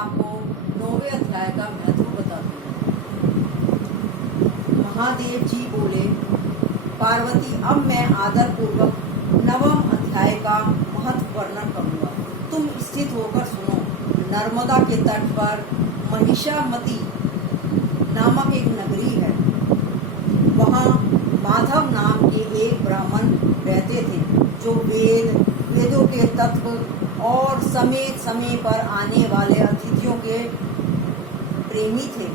आपको 9वें अध्याय का महत्व बताती हूँ। महादेव जी बोले, पार्वती अब मैं आदर पूर्वक 9वें अध्याय का महत्व वर्णन करूँगा। तुम स्थित होकर सुनो। नर्मदा के तट पर महिषामती नामक एक नगरी है। वहाँ माधव नाम के एक ब्राह्मण रहते थे जो वेदों के तत्व और समय समय पर आने वाले अतिथियों के प्रेमी थे।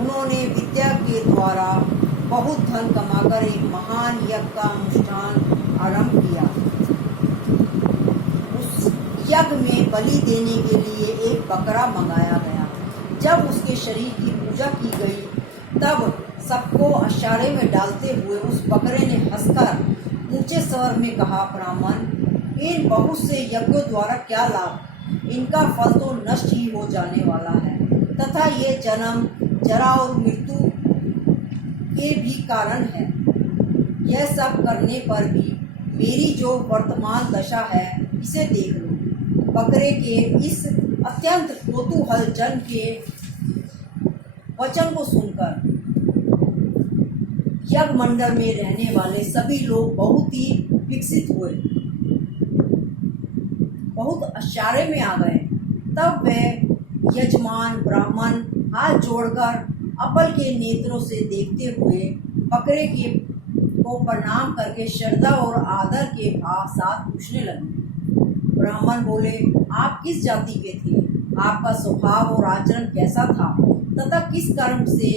उन्होंने विद्या के द्वारा बहुत धन कमाकर एक महान यज्ञ का अनुष्ठान आरंभ किया। उस यज्ञ में बलि देने के लिए एक बकरा मंगाया गया। जब उसके शरीर की पूजा की गई तब सबको आश्चर्य में डालते हुए उस बकरे ने हंसकर ऊंचे स्वर में कहा, ब्राह्मण, इन बहुत से यज्ञों द्वारा क्या लाभ? इनका फल तो नष्ट ही हो जाने वाला है तथा ये जन्म, जरा और मृत्यु के भी कारण है। यह सब करने पर भी मेरी जो वर्तमान दशा है इसे देख लो। बकरे के इस अत्यंत कौतूहलजन के वचन को सुनकर यज्ञ मंडल में रहने वाले सभी लोग बहुत ही विकसित हुए, बहुत आश्चर्य में आ गए। तब वह यजमान ब्राह्मण हाथ जोड़कर अपल के नेत्रों से देखते हुए बकरे के को प्रणाम करके श्रद्धा और आदर के भाव साथ पूछने लगे। ब्राह्मण बोले, आप किस जाति के थे? आपका स्वभाव और आचरण कैसा था तथा किस कर्म से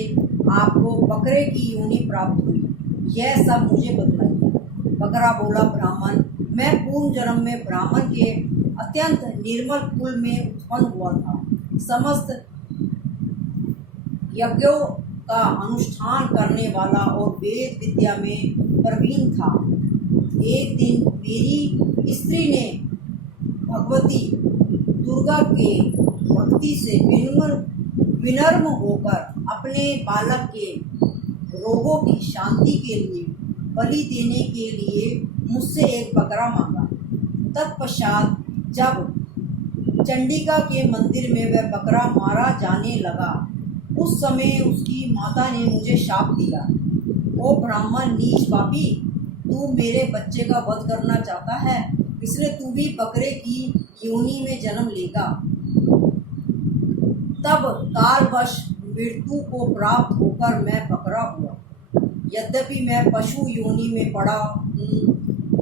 आपको बकरे की योनि प्राप्त हुई? यह सब मुझे बतलाइए। बकरा बोला, ब्राह्मण, मैं पूर्व जन्म में ब्राह्मण के अत्यंत निर्मल कुल में उत्पन्न हुआ था। समस्त यज्ञों का अनुष्ठान करने वाला और वेद विद्या में प्रवीण था। एक दिन मेरी स्त्री ने भगवती दुर्गा के भक्ति से विनम्र होकर अपने बालक के रोगों की शांति के लिए बलि देने के लिए मुझसे एक बकरा मांगा। तत्पश्चात जब चंडिका के मंदिर में वह बकरा मारा जाने लगा, उस समय उसकी माता ने मुझे शाप दिया, ओ ब्राह्मण नीच पापी, तू मेरे बच्चे का वध करना चाहता है, इसलिए तू भी बकरे की योनि में जन्म लेगा। तब कालवश मृत्यु को प्राप्त होकर मैं बकरा हुआ। यद्यपि मैं पशु योनि में पड़ा हूँ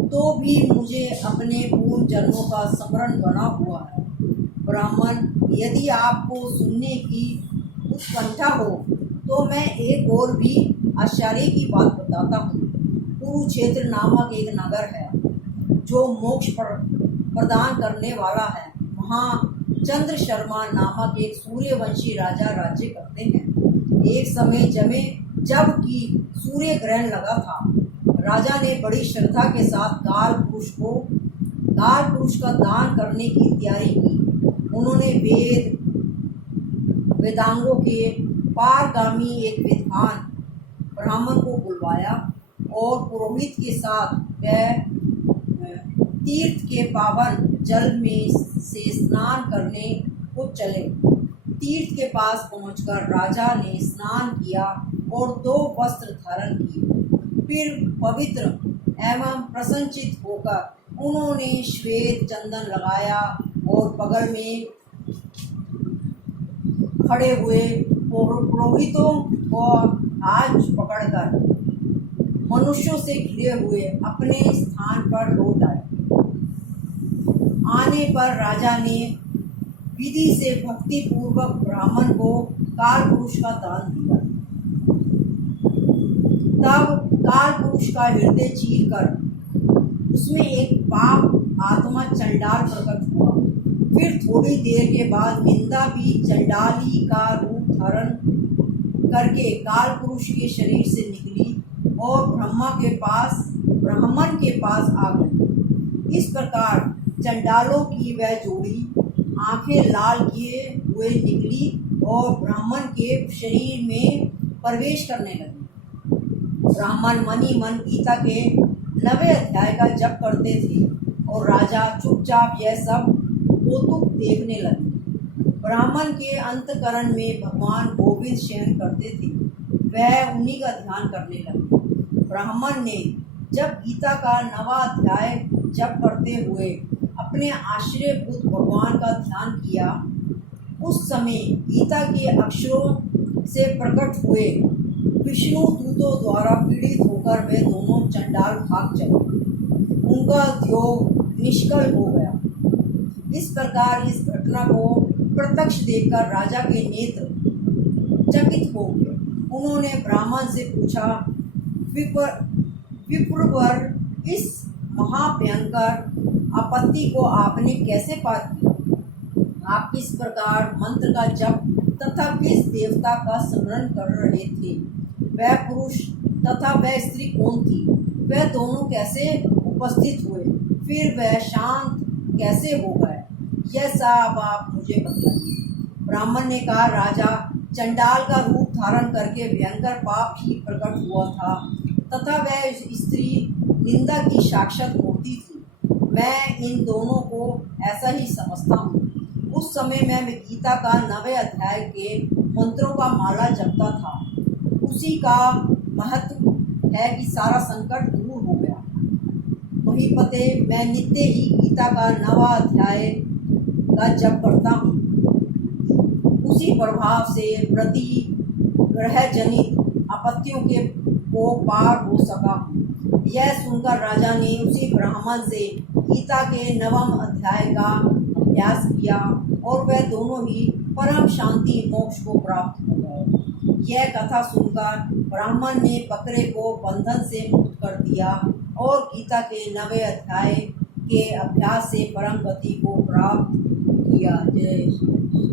तो भी मुझे अपने पूर्व जन्मों का स्मरण बना हुआ है। ब्राह्मण, यदि आपको सुनने की उत्कंठा हो तो मैं एक और भी आश्चर्य की बात बताता हूँ। कुरुक्षेत्र नामक एक नगर है जो मोक्ष प्रदान करने वाला है। वहाँ चंद्र शर्मा नामक एक सूर्यवंशी राजा राज्य करते हैं। एक समय जबकि सूर्य ग्रहण लगा था, राजा ने बड़ी श्रद्धा के साथ काल पुरुष का दान करने की तैयारी की। उन्होंने वेदांगों के पारगामी एक विद्वान ब्राह्मण को बुलवाया और पुरोहित के साथ वह तीर्थ के पावन जल में से स्नान करने को चले। तीर्थ के पास पहुंचकर राजा ने स्नान किया और 2 वस्त्र धारण किए। फिर पवित्र एवं प्रसन्नचित होकर उन्होंने श्वेत चंदन लगाया और बगल में खड़े हुए पुरोहितों को हाथ पकड़कर मनुष्यों से घिरे हुए अपने स्थान पर लौट आए। आने पर राजा ने विधि से भक्ति पूर्वक ब्राह्मण को काल पुरुष का दान दिया। तब काल पुरुष का हृदय चीर कर उसमें एक पाप आत्मा चंडाल प्रकट हुआ। फिर थोड़ी देर के बाद निंदा भी चंडाली का रूप धारण करके काल पुरुष के शरीर से निकली और ब्राह्मण के पास आ गई। इस प्रकार चंडालों की वह जोड़ी आंखें लाल किए हुए निकली और ब्राह्मण के शरीर में प्रवेश करने लगी। ब्राह्मण मन ही मन गीता के 9वें अध्याय का जप करते थे और राजा चुपचाप यह सब कौतुक देखने लगे। ब्राह्मण के अंतकरण में भगवान गोविंद शयन करते थे, वह उन्हीं का ध्यान करने लगे। ब्राह्मण ने जब गीता का 9वां अध्याय जप करते हुए अपने आश्रयभूत भगवान का ध्यान किया, उस समय गीता के अक्षरों से प्रकट हुए विष्णु दूतों द्वारा पीड़ित होकर वे दोनों चंडाल भाग चले। उनका उद्योग निष्फल हो गया। इस प्रकार इस घटना को प्रत्यक्ष देखकर राजा के नेत्र चकित हो गए। उन्होंने ब्राह्मण से पूछा, विप्रवर, इस महाभयंकर आपत्ति को आपने कैसे पार किया? आप किस प्रकार मंत्र का जप तथा किस देवता का स्मरण कर रहे थे? वह पुरुष तथा वह स्त्री कौन थी? वह दोनों कैसे उपस्थित हुए? फिर वह शांत कैसे हो गए? यह सब आप मुझे बताइए। ब्राह्मण ने कहा, राजा, चंडाल का रूप धारण करके भयंकर पाप ही प्रकट हुआ था तथा वह स्त्री निंदा की साक्षात मूर्ति थी। मैं इन दोनों को ऐसा ही समझता हूँ। उस समय मैं गीता का 9वें अध्याय के मंत्रों का माला जपता था। उसी का महत्व है कि सारा संकट दूर हो गया। महीपते, मैं नित्य ही गीता का 9वां अध्याय का जप करता हूँ। उसी प्रभाव से प्रति ग्रह जनित आपत्तियों को पार हो सका हूँ। यह सुनकर राजा ने उसी ब्राह्मण से गीता के 9वें अध्याय का अभ्यास किया और वह दोनों ही परम शांति मोक्ष को प्राप्त हो गए। यह कथा सुनकर ब्राह्मण ने बकरे को बंधन से मुक्त कर दिया और गीता के 9वें अध्याय के अभ्यास से परम गति को प्राप्त किया। जय श्री